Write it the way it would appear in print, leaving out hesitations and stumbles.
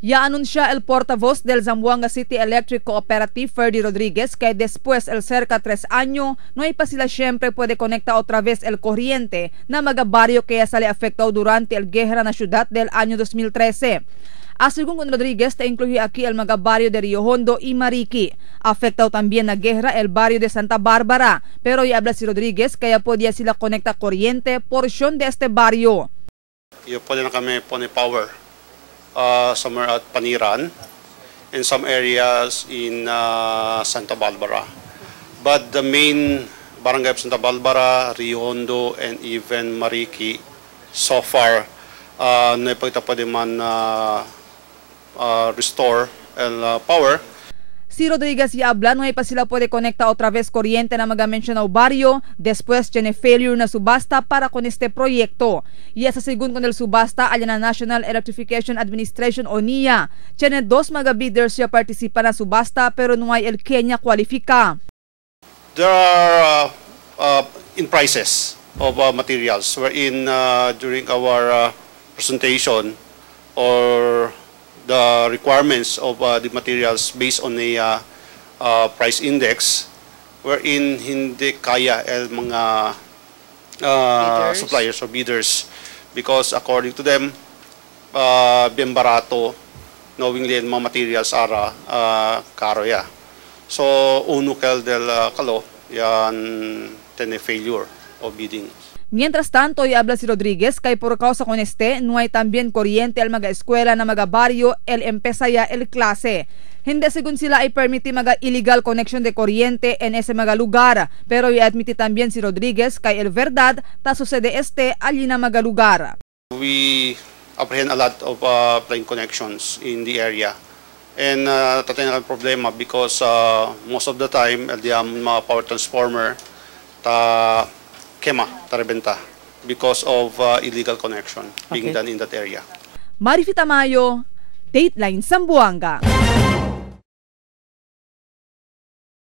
Ya anuncia el portavoz del Zamboanga City Electric Cooperative, Ferdy Rodriguez, que después el cerca 3 años no hay pa sila siempre puede conectar otra vez el corriente na mga barrio que ya sale afectado durante el guerra na ciudad del año 2013. Según con Rodríguez, te incluye aquí el mga barrio de Rio Hondo y Mariqui. Afectado también na guerra el barrio de Santa Bárbara, pero ya habla si Rodríguez kaya podía sila conecta corriente porción de este barrio. Yo pwede na kami pone power somewhere at Paniran, in some areas in Santa Barbara. But the main barangay of Santa Barbara, Rio Hondo, and even Mariqui, so far, na pwede man restore power. Si Rodriguez y habla, no hay pa sila puede conecta otra vez corriente na mga mencionado barrio, después tiene failure na subasta para con este proyecto. Y esa según con el subasta, allá na National Electrification Administration o NIA, tiene 2 mga bidders ya participa na subasta pero no hay el Kenya qualifika. There are in prices of materials wherein during our presentation or the requirements of the materials based on a price index wherein hindi kaya el mga suppliers or bidders because according to them bien barato knowingly el mga materials are karo ya. So uno kel del kalo yan tene failure of bidding. Mientras tanto, y habla si Rodríguez, que por causa con este, no hay también corriente al mga eskwela na mga barrio, el empeza ya el klase. Hindi según sila ay permiti mga illegal connection de corriente en ese mga lugar, pero y admiti también si Rodríguez kay el verdad ta sucede este allí na mga lugar. We apprehend a lot of line connections in the area. And tatay na problema because most of the time, el mga power transformer ta Kema, Tarebenta, because of illegal connection being done in that area. Marifita Mayo, Dateline Zamboanga.